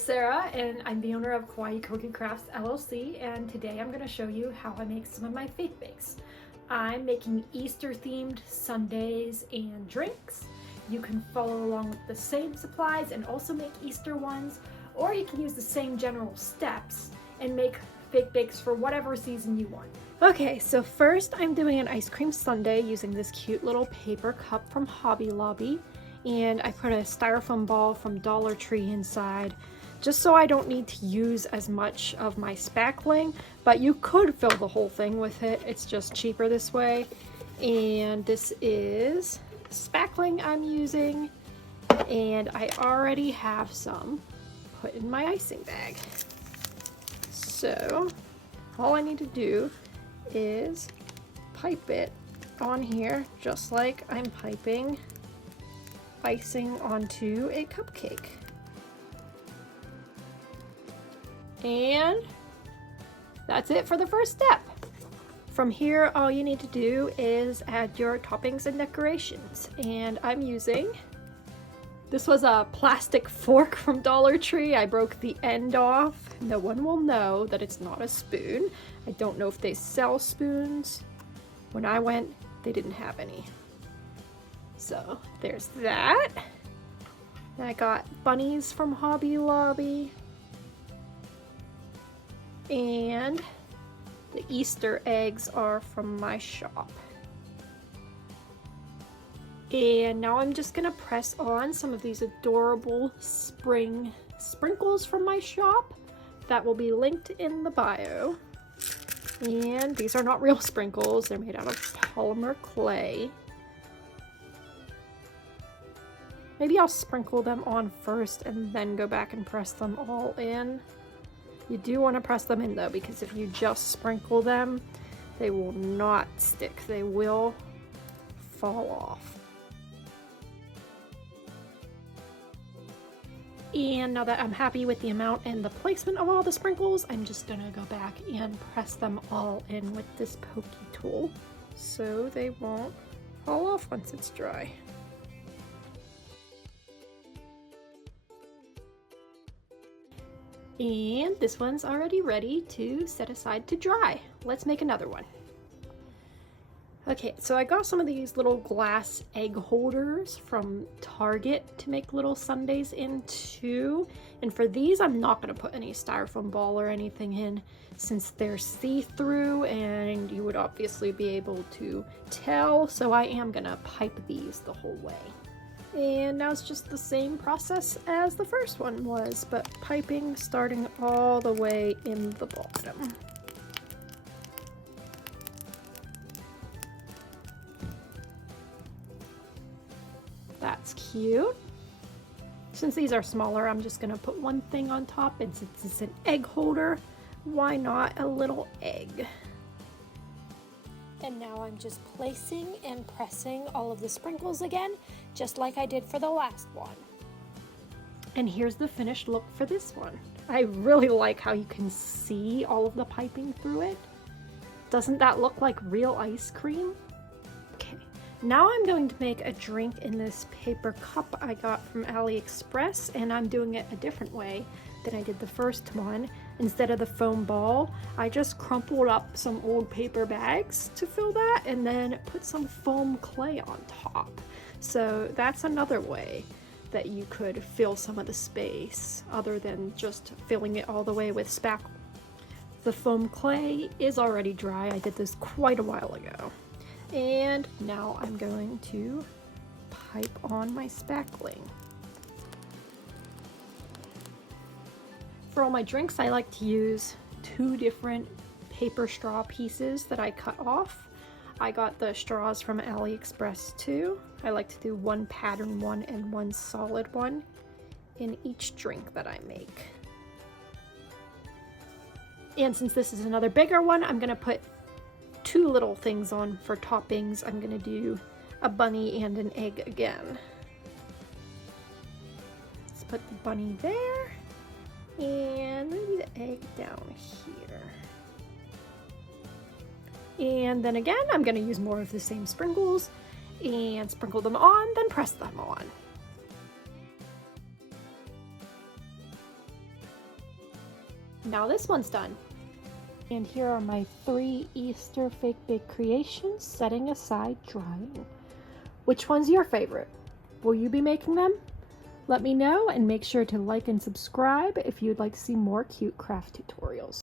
Sarah, and I'm the owner of Kawaii Cookie Crafts LLC, and today I'm going to show you how I make some of my faith bakes. I'm making Easter themed sundaes and drinks. You can follow along with the same supplies and also make Easter ones, or you can use the same general steps and make fake bakes for whatever season you want. Okay, so first I'm doing an ice cream sundae using this cute little paper cup from Hobby Lobby, and I put a styrofoam ball from Dollar Tree inside just so I don't need to use as much of my spackling, but you could fill the whole thing with it. It's just cheaper this way. And this is spackling I'm using, and I already have some put in my icing bag. So all I need to do is pipe it on here just like I'm piping icing onto a cupcake. And that's it for the first step. From here, all you need to do is add your toppings and decorations. And I'm using, this was a plastic fork from Dollar Tree. I broke the end off. No one will know that it's not a spoon. I don't know if they sell spoons. When I went, they didn't have any. So there's that. And I got bunnies from Hobby Lobby. And the Easter eggs are from my shop. And now I'm just gonna press on some of these adorable spring sprinkles from my shop. That will be linked in the bio. And these are not real sprinkles, they're made out of polymer clay. Maybe I'll sprinkle them on first and then go back and press them all in. You do want to press them in though, because if you just sprinkle them, they will not stick. They will fall off. And now that I'm happy with the amount and the placement of all the sprinkles, I'm just gonna go back and press them all in with this pokey tool so they won't fall off once it's dry. And this one's already ready to set aside to dry. Let's make another one. Okay, so I got some of these little glass egg holders from Target to make little sundaes into. And for these, I'm not gonna put any styrofoam ball or anything in since they're see-through and you would obviously be able to tell. So I am gonna pipe these the whole way. And now it's just the same process as the first one was, but piping starting all the way in the bottom. That's cute. Since these are smaller, I'm just gonna put one thing on top, and since it's an egg holder, why not a little egg? And now I'm just placing and pressing all of the sprinkles again, just like I did for the last one. And here's the finished look for this one. I really like how you can see all of the piping through it. Doesn't that look like real ice cream? Okay, now I'm going to make a drink in this paper cup I got from AliExpress, and I'm doing it a different way than I did the first one. Instead of the foam ball, I just crumpled up some old paper bags to fill that and then put some foam clay on top. So that's another way that you could fill some of the space other than just filling it all the way with spackle. The foam clay is already dry. I did this quite a while ago. And now I'm going to pipe on my spackling. For all my drinks, I like to use 2 different paper straw pieces that I cut off. I got the straws from AliExpress too. I like to do one pattern one and one solid one in each drink that I make. And since this is another bigger one, I'm gonna put 2 little things on for toppings. I'm gonna do a bunny and an egg again. Let's put the bunny there. And maybe the egg down here. And then again, I'm gonna use more of the same sprinkles and sprinkle them on, then press them on. Now this one's done. And here are my 3 Easter fake bake creations setting aside drying. Which one's your favorite? Will you be making them? Let me know, and make sure to like and subscribe if you'd like to see more cute craft tutorials.